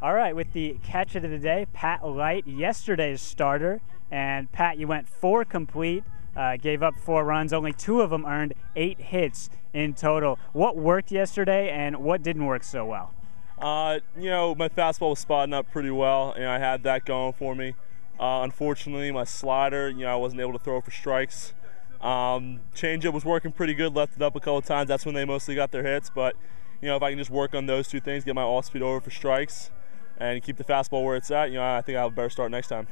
All right, with the catch of the day, Pat Light, yesterday's starter. And Pat, you went 4 complete, gave up 4 runs, only 2 of them earned, 8 hits in total. What worked yesterday and what didn't work so well? My fastball was spotting up pretty well, and I had that going for me. Unfortunately, my slider, I wasn't able to throw for strikes. Changeup was working pretty good, left it up a couple of times. That's when they mostly got their hits. But, if I can just work on those 2 things, get my off-speed over for strikes, and keep the fastball where it's at, I think I'll have a better start next time.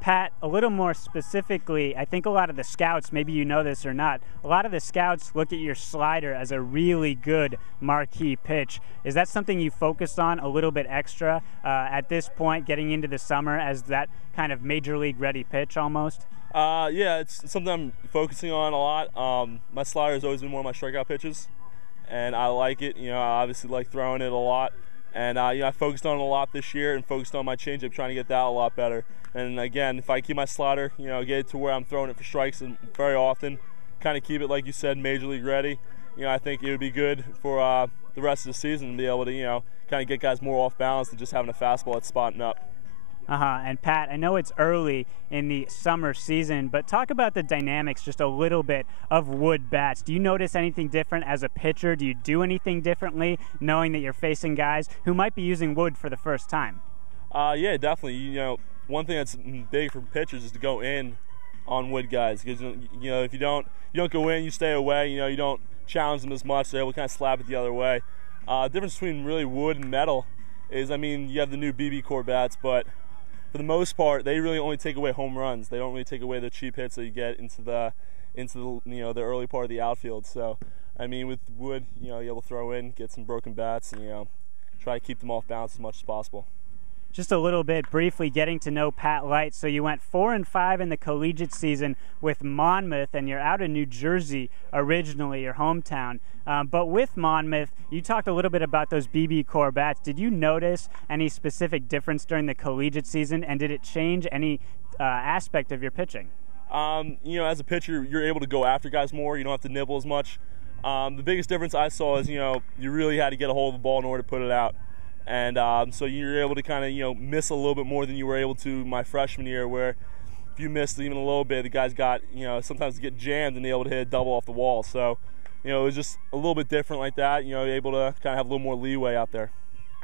Pat, a little more specifically, I think a lot of the scouts, maybe you know this or not, a lot of the scouts look at your slider as a really good marquee pitch. Is that something you focused on a little bit extra at this point, getting into the summer, as that kind of major league ready pitch almost? Yeah, it's something I'm focusing on a lot. My slider has always been one of my strikeout pitches, and I like it. I obviously like throwing it a lot. And I focused on it a lot this year and focused on my changeup, trying to get that a lot better. And again, if I keep my slider, get it to where I'm throwing it for strikes and very often, kind of keep it, like you said, major league ready, I think it would be good for the rest of the season to be able to, kind of get guys more off balance than just having a fastball that's spotting up. And Pat, I know it's early in the summer season, but talk about the dynamics just a little bit of wood bats. Do you notice anything different as a pitcher? Do you do anything differently knowing that you're facing guys who might be using wood for the first time? Yeah, definitely. One thing that's big for pitchers is to go in on wood guys, because if you don't go in, you stay away. You don't challenge them as much. They're able to kind of slap it the other way. The difference between really wood and metal is, you have the new BB core bats, but for the most part, they really only take away home runs. They don't really take away the cheap hits that you get into the the early part of the outfield. So, with wood, you're able to throw in, get some broken bats, and try to keep them off balance as much as possible. Just a little bit briefly getting to know Pat Light. So you went 4-5 in the collegiate season with Monmouth, and you're out of New Jersey originally, your hometown. But with Monmouth, you talked a little bit about those BB core bats. Did you notice any specific difference during the collegiate season, and did it change any aspect of your pitching? As a pitcher, you're able to go after guys more. You don't have to nibble as much. The biggest difference I saw is, you really had to get a hold of the ball in order to put it out. And so you're able to kind of, miss a little bit more than you were able to my freshman year, where if you missed even a little bit, the guys got, sometimes get jammed and they're able to hit a double off the wall. So, it was just a little bit different like that, able to kind of have a little more leeway out there.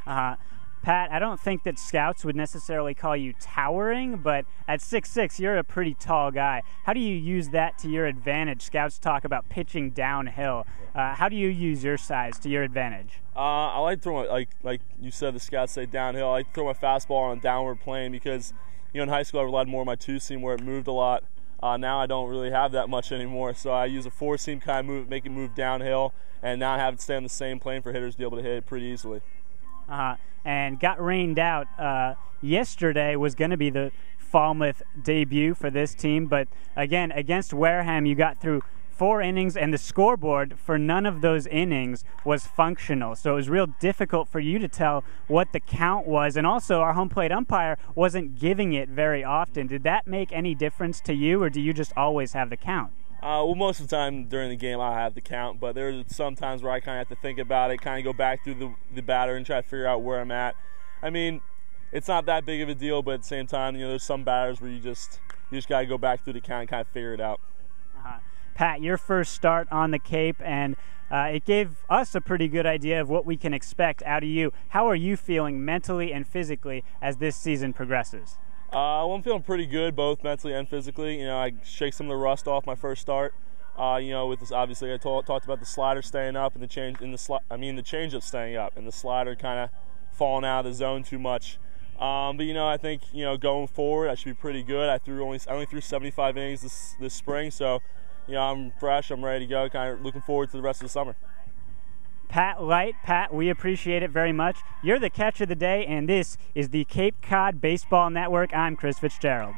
Pat, I don't think that scouts would necessarily call you towering, but at 6'6", you're a pretty tall guy. How do you use that to your advantage? Scouts talk about pitching downhill. How do you use your size to your advantage? I like throwing, like you said, the scouts say downhill. I like to throw my fastball on a downward plane because, in high school I relied more on my 2-seam where it moved a lot. Now I don't really have that much anymore, so I use a 4-seam kind of move, make it move downhill, and now I have it stay on the same plane for hitters to be able to hit it pretty easily. And got rained out. Yesterday was going to be the Falmouth debut for this team, but again, against Wareham, you got through 4 innings, and the scoreboard for none of those innings was functional. So it was real difficult for you to tell what the count was, and also our home plate umpire wasn't giving it very often. Did that make any difference to you, or do you just always have the count? Well, most of the time during the game I have the count, but there's some times where I kind of have to think about it, kind of go back through the batter and try to figure out where I'm at. It's not that big of a deal, but at the same time, there's some batters where you just got to go back through the count and kind of figure it out. Pat, your first start on the Cape, and it gave us a pretty good idea of what we can expect out of you. How are you feeling mentally and physically as this season progresses? Well, I'm feeling pretty good, both mentally and physically. I shake some of the rust off my first start. With this, obviously, I talked about the slider staying up and the changeup staying up, and the slider kind of falling out of the zone too much. But I think going forward, I should be pretty good. I only threw 75 innings this spring, so I'm fresh. I'm ready to go. Kind of looking forward to the rest of the summer. Pat Light, Pat, we appreciate it very much. You're the catch of the day, and this is the Cape Cod Baseball Network. I'm Chris Fitzgerald.